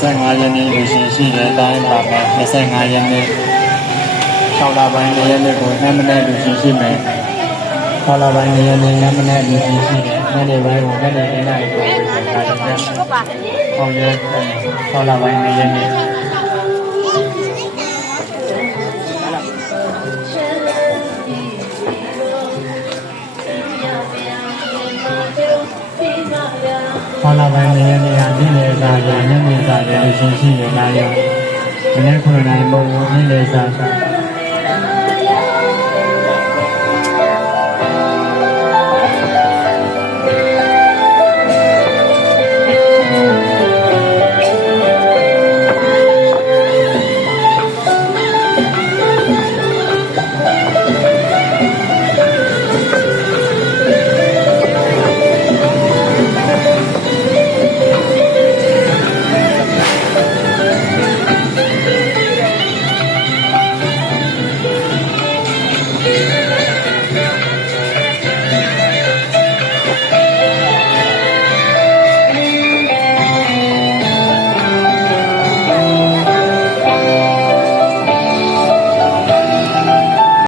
25ရက်နေ့လူရှင်ရှိတဲ့အတိုင်းပါပဲ25ရက်နေ့6လပိုင်း2ရက်နေ့ကိုနမနဲ့လူရှင်ရှိမယ်6လပိုင်း2ရက်နေ့နမနဲ့လူရှင်ရှိတယ်ညနေပိုင်းကိုညနေ9:00နာရီကိုဒါတည်းဟုတ်ရဲ့6လပိုင်း2ရက်နေ့ခေါလာပိုင်းနေရနေရဒီလေစာရညနေစာရလူရှင်ရှိရလာရမနေ့9:00နာရီပုံနေ့လေစာ